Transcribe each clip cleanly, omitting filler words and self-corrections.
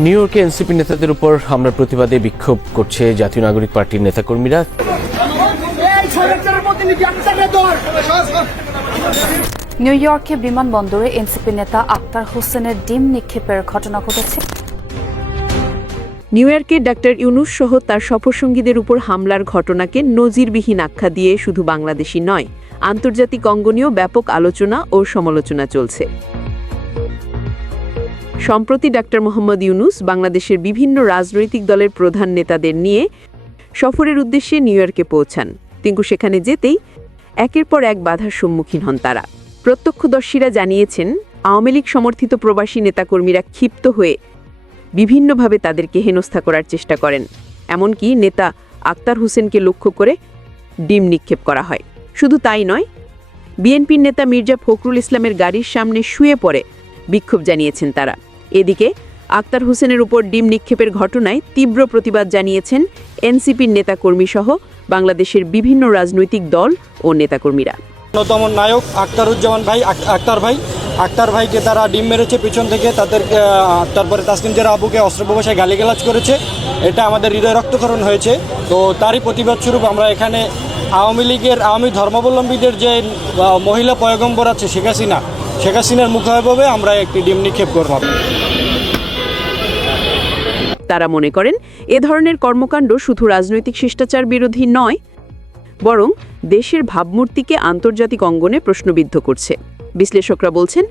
New ইয়র্কে NCP নেতাদের উপর হামলার প্রতিবাদে বিক্ষোভ করছে জাতীয় নাগরিক পার্টির নেতাকর্মীরা। নিউ ইয়র্কে বিমানবন্দরে এনসিপি নেতা আক্তার হোসেনের ডিম নিক্ষেপের ঘটনা ঘটেছে। নিউ ইয়র্কে ডাক্তার ইউনূস সহ তার সফরসঙ্গীদের উপর হামলার ঘটনাকে নজিরবিহীন আখ্যা দিয়ে শুধু বাংলাদেশি নয়, আন্তর্জাতিক অঙ্গনেও ব্যাপক আলোচনা ও সমালোচনা চলছে। সম্প্রতি ডাক্তার মোহাম্মদ ইউনূস বাংলাদেশের বিভিন্ন রাজনৈতিক দলের প্রধান নেতাদের নিয়ে সফরের উদ্দেশ্যে নিউ ইয়র্কে পৌঁছান, কিন্তু সেখানে যেতেই একের পর এক বাধার সম্মুখীন হন তারা। প্রত্যক্ষদর্শীরা জানিয়েছেন, আওয়ামী লীগ সমর্থিত প্রবাসী নেতাকর্মীরা ক্ষিপ্ত হয়ে বিভিন্নভাবে তাদেরকে হেনস্থা করার চেষ্টা করেন। এমনকি নেতা আক্তার হোসেনকে লক্ষ্য করে ডিম নিক্ষেপ করা হয়। শুধু তাই নয়, বিএনপির নেতা মির্জা ফখরুল ইসলামের গাড়ির সামনে শুয়ে পড়ে বিক্ষোভ জানিয়েছেন তারা। এদিকে আক্তার হোসেনের উপর ডিম নিক্ষেপের ঘটনায় তীব্র প্রতিবাদ জানিয়েছেন এনসিপির নেতাকর্মীসহ বাংলাদেশের বিভিন্ন রাজনৈতিক দল ও নেতাকর্মীরা। অন্যতম নায়ক আক্তার ভাইকে তারা ডিম মেরেছে পিছন থেকে, তারপরে তাসনিম জারা আবুকে অস্ত্র ভাষায় গালিগালাজ করেছে। এটা আমাদের হৃদয় রক্তক্ষরণ হয়েছে। তো তারই প্রতিবাদ স্বরূপ আমরা এখানে আওয়ামী ধর্মাবলম্বীদের যে মহিলা পয়গম্বর আছে শেখ হাসিনার মুখাভাবে আমরা একটি ডিম নিক্ষেপ করব। তারা মনে করেন, এ ধরনের কর্মকাণ্ড শুধু রাজনৈতিক শিষ্টাচার বিরোধী নয়, বরং দেশের ভাবমূর্তিকে আন্তর্জাতিক অঙ্গনে প্রশ্নবিদ্ধ করছে। বিশ্লেষকরা বলছেন,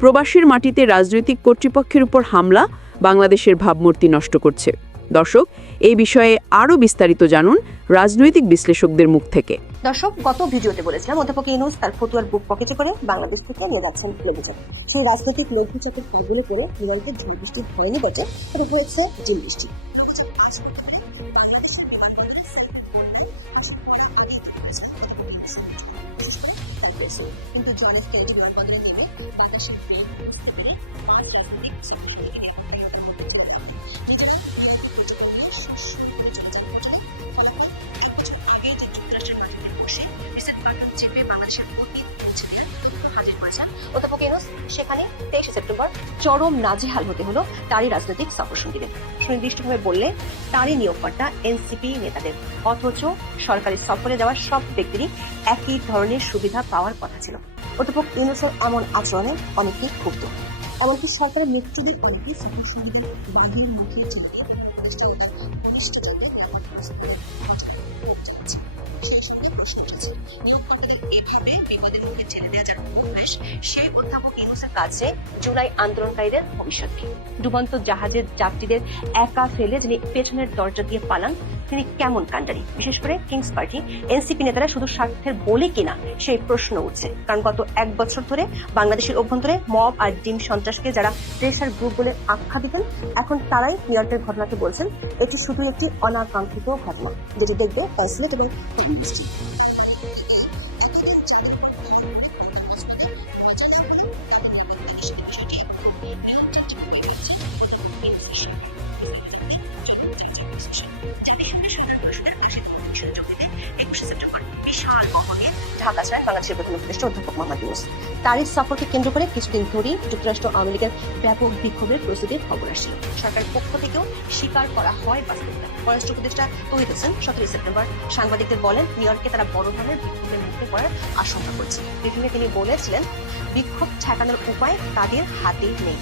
প্রবাসীর মাটিতে রাজনৈতিক কর্তৃপক্ষের উপর হামলা বাংলাদেশের ভাবমূর্তি নষ্ট করছে। দর্শক, এই বিষয়ে আরও বিস্তারিত জানুন রাজনৈতিক বিশ্লেষকদের মুখ থেকে। দর্শক, গত ভিডিওতে বলেছিলাম অধ্যাপক ইউনূস তার ফতুয়ার বুক পকেটে করে বাংলাদেশ থেকে নিয়ে যাচ্ছেন লেবুচাপ। সেই রাজনৈতিক লঘুচাপের কাজগুলো করে নিরাপদে ঝড় বৃষ্টি হয়নি বেঁচে, এটা হয়েছে ডিম বৃষ্টি। কিন্তু জন এফ কেনেডি বিমানবন্দরে নেমে বাতাসের বেগ বুঝতে পেরে 5 রাজনৈতিক অধ্যাপক ইউনূস সেখানে 23 সেপ্টেম্বর চরম নাজেহাল হতে হলো তারই রাজনৈতিক সফরসঙ্গীদের। সুনির্দিষ্টভাবে বললে তারই নিয়োগকর্তা এনসিপি নেতাদের, অথচ সরকারি সফরে যাওয়ার সব ব্যক্তিরই একই ধরনের সুবিধা পাওয়ার কথা ছিল। অধ্যাপক ইউনূসের এমন আচরণে অনেকেই ক্ষুব্ধ, এমনকি সরকারের নেতৃত্বের অনেকেই সফরসঙ্গীদের বাহির মুখে চলে গেলেন। এভাবে বিপদের মুখে ঠেলে দেওয়া যার অভ্যাস, সেই অধ্যাপক ইউনূসের কাছে জুলাই আন্দোলনকারীদের ভবিষ্যৎ কি? ডুবন্ত জাহাজের যাত্রীদের একা ফেলে যিনি পেছনের দরজা দিয়ে পালান, তিনি কেমন কাণ্ডারি? বিশেষ করে কিংস পার্টি এনসিপি নেতারা শুধু স্বার্থের বলে কিনা সেই প্রশ্ন উঠছে। কারণ গত 1 বছর ধরে বাংলাদেশের অভ্যন্তরে মব আর ডিম সন্ত্রাসকে যারা প্রেসার গ্রুপ বলে আখ্যা দিতেন, এখন তারাই নিউ ইয়র্কের ঘটনাকে বলছেন এটি শুধু একটি অনাকাঙ্ক্ষিত ঘটনা, যেটি দেখবে ফ্যাসিলেট এবং বৃষ্টি। ঢাকা ছাড়েন বাংলাদেশের প্রধান উপদেষ্টা অধ্যাপক মোহাম্মদ ইউনূস। তারই সফরকে কেন্দ্র করে কিছুদিন ধরেই যুক্তরাষ্ট্র আওয়ামী লীগের ব্যাপক বিক্ষোভের প্রস্তুতির খবর আসছিল। সরকারের পক্ষ থেকেও স্বীকার করা হয় বাস্তবতা। পররাষ্ট্র উপদেষ্টা তৌহিদ হোসেন 17 সেপ্টেম্বর সাংবাদিকদের বলেন, নিউ ইয়র্কে তারা বড় ধরনের বিক্ষোভের মুখে পড়ার আশঙ্কা করছে। ব্রিফিংয়ে তিনি বলেছিলেন, বিক্ষোভ ঠেকানোর উপায় তাদের হাতে নেই।